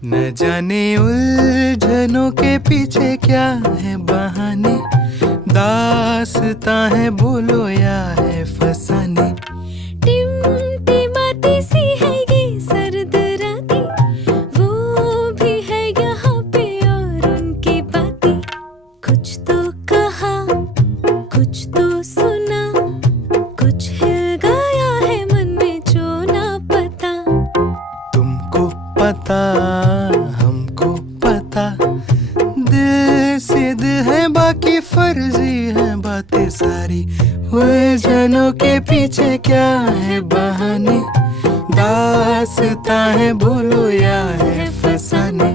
न जाने उलझनों के पीछे क्या है बहाने, दास्तां है बोलो या है फसाने। टिमटिमाती सी है ये सर्द रातें, वो भी है यहाँ पे और उनकी बातें। कुछ तो कहा, कुछ तो सुना, कुछ हिल गया है मन में जो ना पता। तुमको पता हमको पता, दिल से दिल है बाकी फर्जी है बातें सारी। उलझनों के पीछे क्या है बहाने, दास्तां है बोलो या है फसाने।